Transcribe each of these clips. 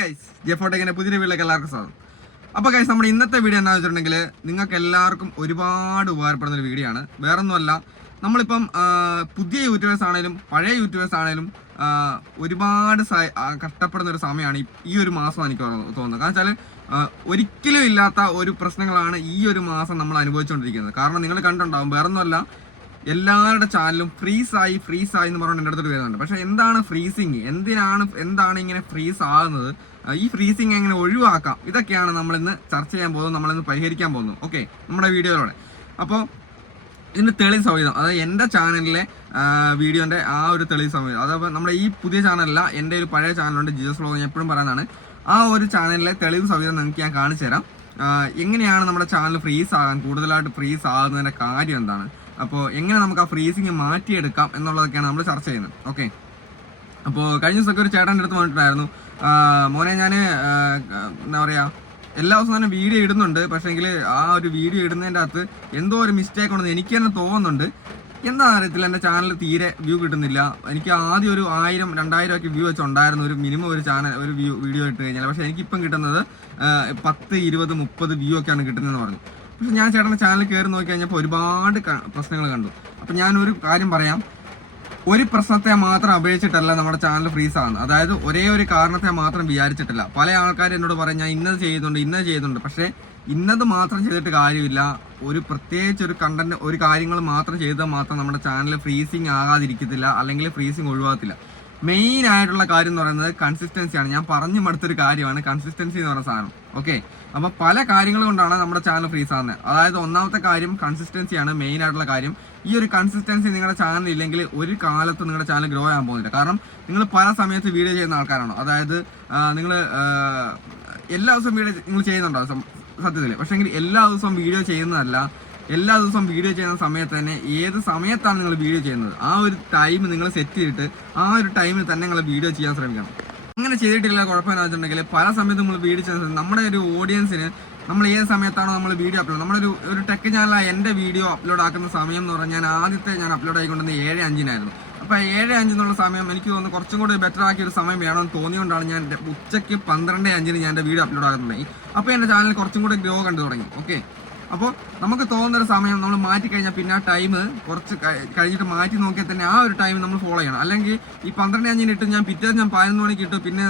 Guys ജെഫോട്ടെക്കിന്റെ പുതിയ വീട്ടിലേക്ക് എല്ലാവർക്കും സ്വാഗതം. അപ്പോൾ ഗൈസ് നമ്മുടെ ഇന്നത്തെ വീഡിയോ എന്താണെന്ന് വെച്ചിട്ടുണ്ടെങ്കിൽ നിങ്ങൾക്ക് എല്ലാവർക്കും ഒരുപാട് ഉപകാരപ്പെടുന്ന ഒരു വീഡിയോ ആണ്. വേറൊന്നുമല്ല, നമ്മളിപ്പം പുതിയ യൂട്യൂബേഴ്സ് ആണെങ്കിലും പഴയ യൂട്യൂബേഴ്സ് ആണെങ്കിലും ഒരുപാട് കഷ്ടപ്പെടുന്ന ഒരു സമയമാണ് ഈ ഒരു മാസം എനിക്ക് തോന്നുന്നത്. കാരണം വെച്ചാൽ ഒരിക്കലും ഇല്ലാത്ത ഒരു പ്രശ്നങ്ങളാണ് ഈ ഒരു മാസം നമ്മൾ അനുഭവിച്ചുകൊണ്ടിരിക്കുന്നത്. കാരണം നിങ്ങൾ കണ്ടിട്ടുണ്ടാവും, വേറൊന്നുമല്ല, എല്ലാവരുടെ ചാനലും ഫ്രീസായി എന്ന് പറഞ്ഞുകൊണ്ട് എൻ്റെ അടുത്ത് വരുന്നുണ്ട്. പക്ഷേ എന്താണ് ഫ്രീസിങ്, എന്താണ് ഇങ്ങനെ ഫ്രീസ് ആകുന്നത്, ഈ ഫ്രീസിങ് എങ്ങനെ ഒഴിവാക്കാം, ഇതൊക്കെയാണ് നമ്മളിന്ന് ചർച്ച ചെയ്യാൻ പോകുന്നത്, നമ്മളിന്ന് പരിഹരിക്കാൻ പോകുന്നത്. ഓക്കെ, നമ്മുടെ വീഡിയോയിലൂടെ. അപ്പോൾ ഇതിൻ്റെ തെളിവ് സൗകര്യം, അതായത് എൻ്റെ ചാനലിലെ വീഡിയോൻ്റെ ആ ഒരു തെളിവ് സൗകര്യം, അതപ്പോൾ നമ്മുടെ ഈ പുതിയ ചാനലല്ല, എൻ്റെ ഒരു പഴയ ചാനലുണ്ട് ജിജസ് വ്ലോഗ്, ഞാൻ എപ്പോഴും പറയുന്നതാണ്. ആ ഒരു ചാനലിലെ തെളിവ് സൗകര്യം നിങ്ങൾക്ക് ഞാൻ കാണിച്ചു തരാം. എങ്ങനെയാണ് നമ്മുടെ ചാനൽ കൂടുതലായിട്ട് ഫ്രീസ് ആകുന്നതിൻ്റെ കാര്യം എന്താണ്, അപ്പോൾ എങ്ങനെ നമുക്ക് ആ ഫ്രീസിങ് മാറ്റിയെടുക്കാം എന്നുള്ളതൊക്കെയാണ് നമ്മൾ ചർച്ച ചെയ്യുന്നത്. ഓക്കെ, അപ്പോൾ കഴിഞ്ഞ ദിവസമൊക്കെ ഒരു ചേട്ടൻ്റെ അടുത്ത് വന്നിട്ടുണ്ടായിരുന്നു, മോനെ ഞാൻ എന്താ പറയുക, എല്ലാ ദിവസവും തന്നെ വീഡിയോ ഇടുന്നുണ്ട്, പക്ഷേങ്കിൽ ആ ഒരു വീഡിയോ ഇടുന്നതിൻ്റെ അകത്ത് എന്തോ ഒരു മിസ്റ്റേക്ക് ഉണ്ടെന്ന് എനിക്ക് തന്നെ തോന്നുന്നുണ്ട്. എന്താ അറിയത്തില്ല, എൻ്റെ ചാനൽ തീരെ വ്യൂ കിട്ടുന്നില്ല. എനിക്ക് ആദ്യം ഒരു 1000-2000 ഒക്കെ വ്യൂ വെച്ചുണ്ടായിരുന്നു ഒരു മിനിമം ഒരു വീഡിയോ ഇട്ട് കഴിഞ്ഞാൽ. പക്ഷേ എനിക്കിപ്പം കിട്ടുന്നത് 10, 20, 30 വ്യൂ ഒക്കെയാണ് കിട്ടുന്നതെന്ന് പറഞ്ഞു. പക്ഷെ ഞാൻ ചേട്ടൻ്റെ ചാനൽ കയറി നോക്കി കഴിഞ്ഞപ്പോൾ ഒരുപാട് പ്രശ്നങ്ങൾ കണ്ടു. അപ്പം ഞാനൊരു കാര്യം പറയാം, ഒരു പ്രശ്നത്തെ മാത്രം അപേക്ഷിച്ചിട്ടല്ല നമ്മുടെ ചാനൽ ഫ്രീസ് ആകുന്നത്. അതായത് ഒരേ ഒരു കാരണത്തെ മാത്രം വിചാരിച്ചിട്ടില്ല. പല ആൾക്കാർ എന്നോട് പറയും ഞാൻ ഇന്നത് ചെയ്യുന്നുണ്ട്, പക്ഷേ ഇന്നത് മാത്രം ചെയ്തിട്ട് കാര്യമില്ല. പ്രത്യേകിച്ച് ഒരു കണ്ടന്റ്, ഒരു കാര്യങ്ങൾ മാത്രം ചെയ്താൽ മാത്രം നമ്മുടെ ചാനൽ ഫ്രീസിങ് ആകാതിരിക്കത്തില്ല, അല്ലെങ്കിൽ ഫ്രീസിങ് ഒഴിവാകത്തില്ല. മെയിൻ ആയിട്ടുള്ള കാര്യം എന്ന് പറയുന്നത് കൺസിസ്റ്റൻസിയാണ്. ഞാൻ പറഞ്ഞു മടുത്തൊരു കാര്യമാണ് കൺസിസ്റ്റൻസി എന്ന് പറയുന്ന സാധനം. ഓക്കെ, അപ്പോൾ പല കാര്യങ്ങൾ കൊണ്ടാണ് നമ്മുടെ ചാനൽ ഫ്രീസ് ആകുന്നത്. അതായത് ഒന്നാമത്തെ കാര്യം കൺസിസ്റ്റൻസിയാണ് മെയിൻ ആയിട്ടുള്ള കാര്യം. ഈ ഒരു കൺസിസ്റ്റൻസി നിങ്ങളുടെ ചാനൽ ഇല്ലെങ്കിൽ ഒരു കാലത്ത് നിങ്ങളുടെ ചാനൽ ഗ്രോ ആകാൻ പോകുന്നില്ല. കാരണം നിങ്ങൾ പല സമയത്ത് വീഡിയോ ചെയ്യുന്ന ആൾക്കാരാണോ, അതായത് നിങ്ങൾ എല്ലാ ദിവസവും വീഡിയോ നിങ്ങൾ ചെയ്യുന്നുണ്ടോ സത്യത്തിൽ, പക്ഷേങ്കിൽ എല്ലാ ദിവസവും വീഡിയോ ചെയ്യുന്നതല്ല, എല്ലാ ദിവസവും വീഡിയോ ചെയ്യുന്ന സമയത്ത് തന്നെ ഏത് സമയത്താണ് നിങ്ങൾ വീഡിയോ ചെയ്യുന്നത് ആ ഒരു ടൈം നിങ്ങൾ സെറ്റ് ചെയ്തിട്ട് ആ ഒരു ടൈമിൽ തന്നെ നിങ്ങൾ വീഡിയോ ചെയ്യാൻ ശ്രമിക്കണം. അങ്ങനെ ചെയ്തിട്ടില്ല കുഴപ്പമെന്ന് വെച്ചിട്ടുണ്ടെങ്കിൽ പല സമയത്ത് നമ്മൾ വീഡിയോ ചെയ്യുന്നത് നമ്മുടെ ഒരു ഓഡിയൻസിന് നമ്മൾ ഏത് സമയത്താണോ നമ്മൾ വീഡിയോ അപ്ലോഡ്, നമ്മളൊരു ടെക് ചാനലായ എൻ്റെ വീഡിയോ അപ്ലോഡ് ആക്കുന്ന സമയം എന്ന് പറഞ്ഞാൽ ഞാൻ അപ്ലോഡ് ആയിക്കൊണ്ടിരുന്നത് 7:05 അപ്പോൾ 7:05 എന്നുള്ള സമയം എനിക്ക് തോന്നുന്നു കുറച്ചും കൂടി ബെറ്റർ ആക്കിയ ഒരു സമയം വേണമെന്ന് തോന്നിയുകൊണ്ടാണ് ഞാൻ ഉച്ചയ്ക്ക് 12:05 ഞാൻ എൻ്റെ വീഡിയോ അപ്ലോഡ് ആകുന്നുണ്ടെങ്കിൽ അപ്പോൾ എൻ്റെ ചാനൽ കുറച്ചും കൂടി ഗ്രോ കണ്ടു തുടങ്ങി. ഓക്കെ, അപ്പോൾ നമുക്ക് തോന്നുന്നൊരു സമയം നമ്മൾ മാറ്റി കഴിഞ്ഞാൽ പിന്നെ ആ ടൈം കുറച്ച് കഴിഞ്ഞിട്ട് മാറ്റി നോക്കിയാൽ തന്നെ ആ ഒരു ടൈം നമ്മൾ ഫോളോ ചെയ്യണം. അല്ലെങ്കിൽ ഈ 12:05 ഇട്ട് ഞാൻ പിറ്റേന്ന് ഞാൻ 11 മണിക്ക് ഇട്ടു, പിന്നെ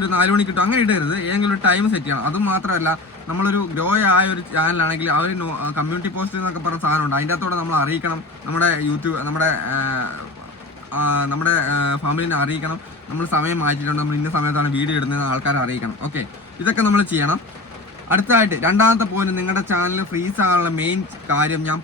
ഒരു 4 മണിക്ക് ഇട്ടു, അങ്ങനെ ഇടരുത്. ഏതെങ്കിലും ഒരു ടൈം സെറ്റ് ചെയ്യണം. അതും മാത്രമല്ല, നമ്മളൊരു ഗ്രോ ആയ ഒരു ചാനലാണെങ്കിൽ ആ ഒരു കമ്മ്യൂണിറ്റി പോസ്റ്റ് എന്നൊക്കെ പറഞ്ഞ സാധനമുണ്ട്, അതിൻ്റെ അകത്തോടെ നമ്മൾ അറിയിക്കണം, നമ്മുടെ യൂട്യൂബ് നമ്മുടെ ഫാമിലിനെ അറിയിക്കണം, നമ്മൾ സമയം മാറ്റിയിട്ടുണ്ട്, നമ്മൾ ഇന്ന സമയത്താണ് വീഡിയോ ഇടുന്നത് ആൾക്കാരെ അറിയിക്കണം. ഓക്കെ, ഇതൊക്കെ നമ്മൾ ചെയ്യണം. അടുത്തതായിട്ട് രണ്ടാമത്തെ പോയിന്റ്, നിങ്ങളുടെ ചാനൽ ഫ്രീസ് ആകാനുള്ള മെയിൻ കാര്യം ഞാൻ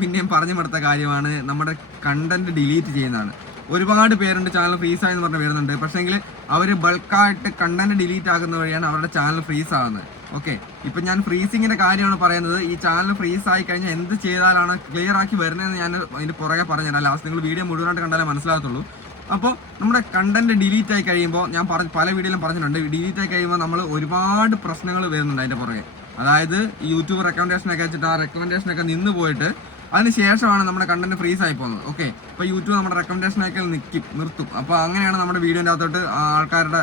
പിന്നെയും പറഞ്ഞു മടുത്ത കാര്യമാണ് നമ്മുടെ കണ്ടന്റ് ഡിലീറ്റ് ചെയ്യുന്നതാണ്. ഒരുപാട് പേരുണ്ട് ചാനൽ ഫ്രീസ് ആയെന്ന് പറഞ്ഞ് വരുന്നുണ്ട്, പക്ഷേങ്കിൽ അവർ ബൾക്കായിട്ട് കണ്ടന്റ് ഡിലീറ്റ് ആകുന്ന വഴിയാണ് അവരുടെ ചാനൽ ഫ്രീസ് ആകുന്നത്. ഓക്കെ, ഇപ്പം ഞാൻ ഫ്രീസിങ്ങിൻ്റെ കാര്യമാണ് പറയുന്നത്. ഈ ചാനൽ ഫ്രീസ് ആയി കഴിഞ്ഞാൽ എന്ത് ചെയ്താലാണ് ക്ലിയർ ആക്കി വരുന്നതെന്ന് ഞാൻ അതിന് പുറകെ പറഞ്ഞുതരാം. ലാസ്റ്റ് നിങ്ങൾ വീഡിയോ മുഴുവനായിട്ട് കണ്ടാലേ മനസ്സിലാകത്തുള്ളൂ. അപ്പോൾ നമ്മുടെ കണ്ടന്റ് ഡിലീറ്റ് ആയി കഴിയുമ്പോൾ ഞാൻ പല വീഡിയോയിലും പറഞ്ഞിട്ടുണ്ട്, ഡിലീറ്റ് ആയി കഴിയുമ്പോൾ നമ്മൾ ഒരുപാട് പ്രശ്നങ്ങൾ വരുന്നുണ്ട് അതിൻ്റെ പുറകെ. അതായത് യൂട്യൂബ് റെക്കമെൻഡേഷനൊക്കെ വെച്ചിട്ട് ആ റെക്കമെൻഡേഷനൊക്കെ നിന്ന് പോയിട്ട് അതിന് ശേഷമാണ് നമ്മുടെ കണ്ടന്റ് ഫ്രീസ് ആയി പോകുന്നത്. ഓക്കെ, ഇപ്പോൾ യൂട്യൂബ് നമ്മുടെ റെക്കമെൻഡേഷനൊക്കെ നിർത്തും. അപ്പോൾ അങ്ങനെയാണ് നമ്മുടെ വീഡിയോൻ്റെ അകത്തോട്ട് ആൾക്കാരുടെ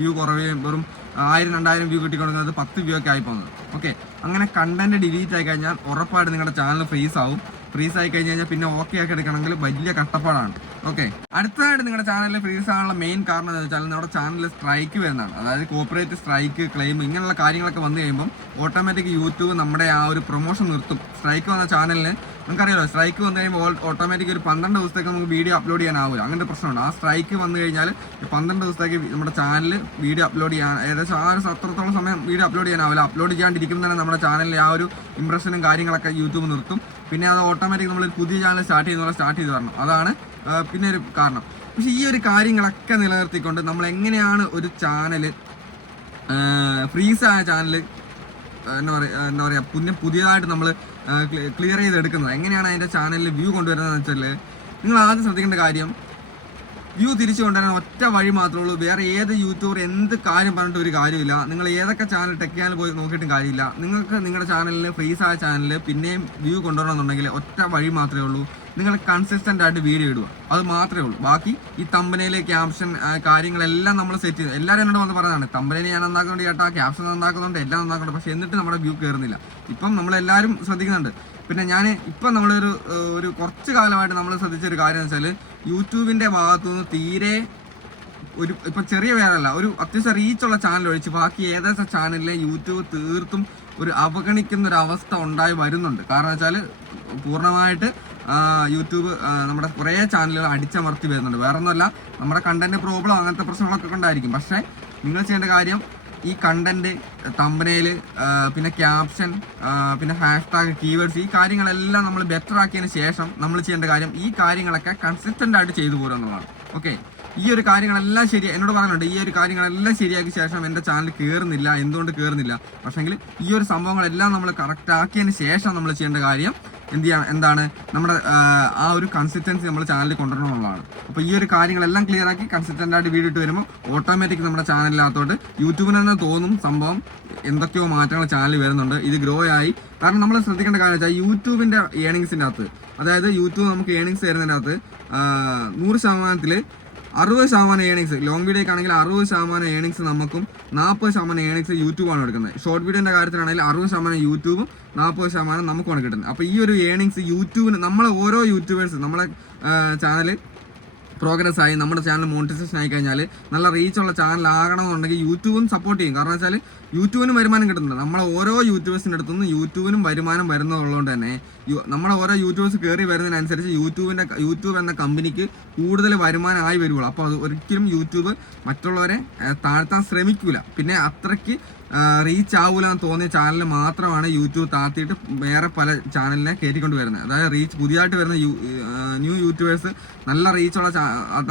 വ്യൂ കുറയുകയും വെറും 1000-2000 വ്യൂ കിട്ടിക്കൊടുക്കുന്നത് 10 വ്യൂ ഒക്കെ ആയി പോകുന്നത്. ഓക്കെ, അങ്ങനെ കണ്ടന്റ് ഡിലീറ്റ് ആയി കഴിഞ്ഞാൽ ഉറപ്പായിട്ട് നിങ്ങളുടെ ചാനൽ ഫ്രീസ് ആവും. ഫ്രീസ് ആയി കഴിഞ്ഞാൽ പിന്നെ ഓക്കെ ആക്കി എടുക്കണമെങ്കിൽ വലിയ കഷ്ടപ്പാടാണ്. ഓക്കെ, അടുത്തതായിട്ട് നിങ്ങളുടെ ചാനലിൽ ഫ്രീസ് ആകാനുള്ള മെയിൻ കാരണം എന്ന് വെച്ചാൽ നമ്മുടെ ചാനലിൽ സ്ട്രൈക്ക് വരുന്നതാണ്. അതായത് കോപ്പറേറ്റ് സ്ട്രൈക്ക്, ക്ലെയിം, ഇങ്ങനെയുള്ള കാര്യങ്ങളൊക്കെ വന്നു കഴിയുമ്പോൾ ഓട്ടോമാറ്റിക് യൂട്യൂബ് നമ്മുടെ ആ ഒരു പ്രൊമോഷൻ നിർത്തും. സ്ട്രൈക്ക് വന്ന ചാനലിന് നമുക്കറിയാലോ, സ്ട്രൈക്ക് വന്നു കഴിയുമ്പോൾ ഓട്ടോമാറ്റിക് ഒരു 12 ദിവസത്തേക്ക് നമുക്ക് വീഡിയോ അപ്ലോഡ് ചെയ്യാനാവില്ല. അങ്ങനത്തെ പ്രശ്നമുണ്ട്. ആ സ്ട്രൈക്ക് വന്നു കഴിഞ്ഞാൽ 12 ദിവസത്തേക്ക് നമ്മുടെ ചാനൽ വീഡിയോ അപ്ലോഡ് ചെയ്യാൻ ഏകദേശം ആ ഒരു അത്രത്തോളം സമയം വീഡിയോ അപ്ലോഡ് ചെയ്യാനാവില്ല. അപ്ലോഡ് ചെയ്യാണ്ടിരിക്കുമ്പോൾ തന്നെ നമ്മുടെ ചാനലിലെ ആ ഒരു ഇംപ്രഷനും കാര്യങ്ങളൊക്കെ യൂട്യൂബ് നിർത്തും. പിന്നെ അത് ഓട്ടോമാറ്റിക് നമ്മൾ പുതിയ ചാനൽ സ്റ്റാർട്ട് ചെയ്ത് വരണം. അതാണ് പിന്നെ ഒരു കാരണം. പക്ഷേ ഈ ഒരു കാര്യങ്ങളൊക്കെ നിലനിർത്തിക്കൊണ്ട് നമ്മൾ എങ്ങനെയാണ് ഒരു ചാനൽ ഫ്രീസ് ആയ ചാനൽ എന്താ പറയുക പുതിയതായിട്ട് നമ്മൾ ക്ലിയർ ചെയ്തെടുക്കുന്നത്, എങ്ങനെയാണ് അതിൻ്റെ ചാനലിൽ വ്യൂ കൊണ്ടുവരുന്നതെന്ന് വെച്ചാൽ നിങ്ങൾ ആദ്യം ശ്രദ്ധിക്കേണ്ട കാര്യം, വ്യൂ തിരിച്ചു കൊണ്ടുവരാൻ ഒറ്റ വഴി മാത്രമേ ഉള്ളൂ. വേറെ ഏത് യൂട്യൂബർ എന്ത് കാര്യം പറഞ്ഞിട്ട് ഒരു കാര്യമില്ല. നിങ്ങൾ ഏതൊക്കെ ചാനൽ ടെക് ചാനൽ പോയി നോക്കിയിട്ടും കാര്യമില്ല. നിങ്ങൾക്ക് നിങ്ങളുടെ ചാനലിൽ ഫ്രീസ് ആയ ചാനലിൽ പിന്നെയും വ്യൂ കൊണ്ടുവരണമെന്നുണ്ടെങ്കിൽ ഒറ്റ വഴി മാത്രമേ ഉള്ളൂ. നിങ്ങൾ കൺസിസ്റ്റൻ്റ് ആയിട്ട് വീഡിയോ ഇടുക, അത് മാത്രമേ ഉള്ളൂ. ബാക്കി ഈ തമ്പനയിൽ ക്യാപ്ഷൻ കാര്യങ്ങളെല്ലാം നമ്മൾ സെറ്റ് ചെയ്ത് എല്ലാവരും എന്നോട് വന്ന് പറയുന്നതാണ്, തമ്പനയിൽ ഞാൻ നന്നാക്കുന്നുണ്ട് ചേട്ടാ, ക്യാപ്ഷൻ നന്നാക്കുന്നുണ്ട്, എല്ലാം നന്നാക്കുന്നുണ്ട്, പക്ഷേ എന്നിട്ട് നമ്മുടെ വ്യൂ കയറുന്നില്ല. ഇപ്പം നമ്മളെല്ലാവരും ശ്രദ്ധിക്കുന്നുണ്ട്. പിന്നെ ഞാൻ ഇപ്പം നമ്മളൊരു കുറച്ച് കാലമായിട്ട് നമ്മൾ ശ്രദ്ധിച്ചൊരു കാര്യം എന്ന് വെച്ചാൽ, യൂട്യൂബിൻ്റെ ഭാഗത്തുനിന്ന് തീരെ ഇപ്പം ചെറിയ പേരല്ല, ഒരു അത്യാവശ്യം റീച്ചുള്ള ചാനൽ ഒഴിച്ച് ബാക്കി ഏകദേശം ചാനലിലെ യൂട്യൂബ് തീർത്തും ഒരു അവഗണിക്കുന്ന ഒരു അവസ്ഥ ഉണ്ടായി വരുന്നുണ്ട്. കാരണം വെച്ചാൽ പൂർണ്ണമായിട്ട് യൂട്യൂബ് നമ്മുടെ കുറേ ചാനലുകൾ അടിച്ചമർത്തി വരുന്നുണ്ട്. വേറെ ഒന്നുമല്ല, നമ്മുടെ കണ്ടന്റ് പ്രോബ്ലം അങ്ങനത്തെ പ്രശ്നങ്ങളൊക്കെ കൊണ്ടായിരിക്കും. പക്ഷേ നിങ്ങൾ ചെയ്യേണ്ട കാര്യം, ഈ കണ്ടന്റ്, തമ്പനയിൽ, പിന്നെ ക്യാപ്ഷൻ, പിന്നെ ഹാഷ്ടാഗ്, കീവേഡ്സ്, ഈ കാര്യങ്ങളെല്ലാം നമ്മൾ ബെറ്റർ ആക്കിയതിന് ശേഷം നമ്മൾ ചെയ്യേണ്ട കാര്യം ഈ കാര്യങ്ങളൊക്കെ കൺസിസ്റ്റൻ്റ് ആയിട്ട് ചെയ്തു പോരുക എന്നുള്ളതാണ്. ഓക്കെ, ഈ ഒരു കാര്യങ്ങളെല്ലാം എന്നോട് പറയുന്നുണ്ട്, ഈ ഒരു കാര്യങ്ങളെല്ലാം ശരിയാക്കിയ ശേഷം എൻ്റെ ചാനൽ കയറുന്നില്ല, എന്തുകൊണ്ട് കയറുന്നില്ല? പക്ഷേങ്കിൽ ഈ ഒരു സംഭവങ്ങളെല്ലാം നമ്മൾ കറക്റ്റ് ആക്കിയതിന് ശേഷം നമ്മൾ ചെയ്യേണ്ട കാര്യം എന്താണ് നമ്മുടെ ആ ഒരു കൺസിസ്റ്റൻസി നമ്മൾ ചാനലിൽ കൊണ്ടുവരണം എന്നുള്ളതാണ്. അപ്പോൾ ഈ ഒരു കാര്യങ്ങളെല്ലാം ക്ലിയർ ആക്കി കൺസിസ്റ്റൻ്റ് ആയിട്ട് വീഡിയോ ഇട്ട് വരുമ്പോൾ ഓട്ടോമാറ്റിക് നമ്മുടെ ചാനലിനകത്തോട്ട് യൂട്യൂബിന് തന്നെ തോന്നും സംഭവം എന്തൊക്കെയോ മാറ്റങ്ങൾ ചാനൽ വരുന്നുണ്ട്, ഇത് ഗ്രോ ആയി. കാരണം നമ്മൾ ശ്രദ്ധിക്കേണ്ട കാര്യം വെച്ചാൽ യൂട്യൂബിൻ്റെ ഏണിങ്സിൻ്റെ അകത്ത്, അതായത് യൂട്യൂബ് നമുക്ക് ഏണിങ്സ് തരുന്നതിൻ്റെ അകത്ത് 100% 60% ഏണിങ്സ്, ലോങ് വീഡിയോക്ക് ആണെങ്കിൽ 60% ഏണിങ്സ് നമുക്കും 40% ഏണിങ്സ് യൂട്യൂബാണ് എടുക്കുന്നത്. ഷോർട്ട് വീഡിയോൻ്റെ കാര്യത്തിലാണെങ്കിൽ 60% യൂട്യൂബും 40% നമുക്കാണ് കിട്ടുന്നത്. അപ്പോൾ ഈ ഒരു ഏണിങ്സ് യൂട്യൂബിന്, നമ്മളെ ഓരോ യൂട്യൂബേഴ്സ് നമ്മളെ ചാനൽ പ്രോഗ്രസ് ആയി, നമ്മുടെ ചാനൽ മോണിറ്റൈസേഷൻ ആയി കഴിഞ്ഞാൽ, നല്ല റീച്ചുള്ള ചാനൽ ആകണമെന്നുണ്ടെങ്കിൽ യൂട്യൂബും സപ്പോർട്ട് ചെയ്യും. കാരണം വെച്ചാൽ യൂട്യൂബിനും വരുമാനം കിട്ടുന്നുണ്ട്. നമ്മളെ ഓരോ യൂട്യൂബേഴ്സിൻ്റെ അടുത്തുനിന്ന് യൂട്യൂബിനും വരുമാനം വരുന്നതുള്ളതുകൊണ്ട് തന്നെ നമ്മളെ ഓരോ യൂട്യൂബേഴ്സ് കയറി വരുന്നതിനനുസരിച്ച് യൂട്യൂബ് എന്ന കമ്പനിക്ക് കൂടുതൽ വരുമാനമായി വരുള്ളൂ. അപ്പോൾ അത് ഒരിക്കലും യൂട്യൂബ് മറ്റുള്ളവരെ താഴ്ത്താൻ ശ്രമിക്കില്ല. പിന്നെ അത്രയ്ക്ക് റീച്ച് ആവൂല എന്ന് തോന്നിയ ചാനൽ മാത്രമാണ് യൂട്യൂബ് താഴ്ത്തിയിട്ട് വേറെ പല ചാനലിനെ കയറ്റിക്കൊണ്ട് വരുന്നത്. അതായത് പുതിയതായിട്ട് വരുന്ന ന്യൂ യൂട്യൂബേഴ്സ് നല്ല റീച്ചുള്ള,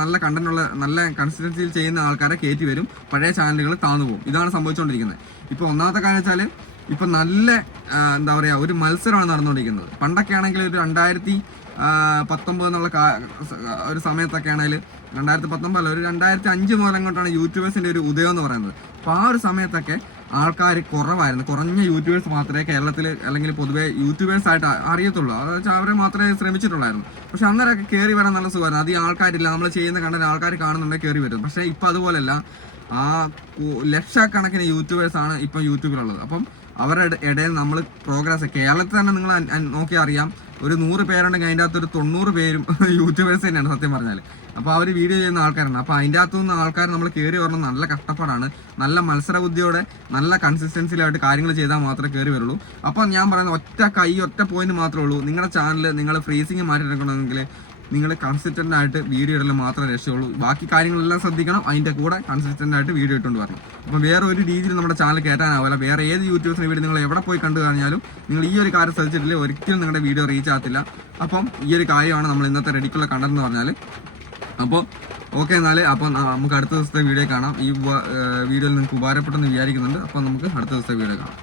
നല്ല കണ്ടന്റുള്ള, നല്ല കൺസിസ്റ്റൻസിയിൽ ചെയ്യുന്ന ആൾക്കാരെ കയറ്റി വരും, പഴയ ചാനലുകൾ താഴ്ന്നു പോകും. ഇതാണ് സംഭവിച്ചുകൊണ്ടിരിക്കുന്നത്. ഇപ്പോൾ ഒന്നാമത്തെ കാര്യം വെച്ചാൽ, ഇപ്പം നല്ല എന്താ പറയുക, ഒരു മത്സരമാണ് നടന്നുകൊണ്ടിരിക്കുന്നത്. പണ്ടൊക്കെ ആണെങ്കിൽ ഒരു 2019 എന്നുള്ള ഒരു സമയത്തൊക്കെ ആണെങ്കിൽ, 2019 അല്ല, ഒരു 2005 മുതൽ അങ്ങോട്ടാണ് യൂട്യൂബേഴ്സിൻ്റെ ഒരു ഉദയം എന്ന് പറയുന്നത്. അപ്പോൾ ആ ഒരു സമയത്തൊക്കെ ആൾക്കാർ കുറവായിരുന്നു, കുറഞ്ഞ യൂട്യൂബേഴ്സ് മാത്രമേ കേരളത്തിൽ അല്ലെങ്കിൽ പൊതുവേ യൂട്യൂബേഴ്സായിട്ട് അറിയത്തുള്ളൂ. അതെന്ന് വെച്ചാൽ അവരെ മാത്രമേ ശ്രമിച്ചിട്ടുള്ളായിരുന്നു. പക്ഷെ അന്നേരമൊക്കെ കയറി വരാൻ നല്ല സുഖമായിരുന്നു. അധികം ആൾക്കാരില്ല, നമ്മൾ ചെയ്യുന്ന കണ്ടന്റ് ആൾക്കാർ കാണുന്നുണ്ടെങ്കിൽ കയറി വരും. പക്ഷേ ഇപ്പം അതുപോലെയല്ല, ലക്ഷക്കണക്കിന് യൂട്യൂബേഴ്സാണ് ഇപ്പം യൂട്യൂബിലുള്ളത്. അപ്പം അവരുടെ ഇടയിൽ നമ്മൾ പ്രോഗ്രസ്, കേരളത്തിൽ തന്നെ നിങ്ങൾ നോക്കിയാൽ അറിയാം, ഒരു 100 പേരുണ്ടെങ്കിൽ അതിൻ്റെ അകത്ത് ഒരു 90 പേരും യൂട്യൂബേഴ്സ് തന്നെയാണ് സത്യം പറഞ്ഞാൽ. അപ്പോൾ അവർ വീഡിയോ ചെയ്യുന്ന ആൾക്കാരാണ്. അപ്പോൾ അതിൻ്റെ അകത്തുനിന്ന് ആൾക്കാർ നമ്മൾ കയറി വരണം, നല്ല കഷ്ടപ്പാടാണ്. നല്ല മത്സരബുദ്ധിയോടെ നല്ല കൺസിസ്റ്റൻസിലായിട്ട് കാര്യങ്ങൾ ചെയ്താൽ മാത്രമേ കയറി വരുള്ളൂ. അപ്പോൾ ഞാൻ പറയുന്നത് ഒറ്റ പോയിന്റ് മാത്രമേ ഉള്ളൂ. നിങ്ങളുടെ ചാനൽ നിങ്ങൾ ഫ്രീസിങ് മാറ്റിയെടുക്കണമെങ്കിൽ നിങ്ങൾ കൺസിസ്റ്റൻ്റ് ആയിട്ട് വീഡിയോ ഇടൽ മാത്രമേ രക്ഷയുള്ളൂ. ബാക്കി കാര്യങ്ങളെല്ലാം ശ്രദ്ധിക്കണം, അതിൻ്റെ കൂടെ കൺസിസ്റ്റൻ്റ് ആയിട്ട് വീഡിയോ ഇട്ടുകൊണ്ട് വരണം. അപ്പോൾ വേറെ ഒരു രീതിയിൽ നമ്മുടെ ചാനൽ കയറ്റാനാവില്ല. വേറെ ഏത് യൂട്യൂബേഴ്സിൻ്റെ വീഡിയോ നിങ്ങൾ എവിടെ പോയി കണ്ടു കഴിഞ്ഞാലും നിങ്ങൾ ഈ ഒരു കാര്യം ശ്രദ്ധിച്ചിട്ടില്ല, ഒരിക്കലും നിങ്ങളുടെ വീഡിയോ റീച്ച് ആകത്തില്ല. അപ്പം ഈ ഒരു കാര്യമാണ് നമ്മൾ ഇന്നത്തെ റെഡിക്കുള്ള കണ്ടന്റ് എന്ന് പറഞ്ഞാൽ. അപ്പോൾ ഓക്കെ, എന്നാൽ അപ്പം നമുക്ക് അടുത്ത ദിവസത്തെ വീഡിയോ കാണാം. ഈ വീഡിയോയിൽ നിങ്ങൾക്ക് ഉപകാരപ്പെട്ടെന്ന് വിചാരിക്കുന്നുണ്ട്. അപ്പോൾ നമുക്ക് അടുത്ത ദിവസത്തെ വീഡിയോ കാണാം.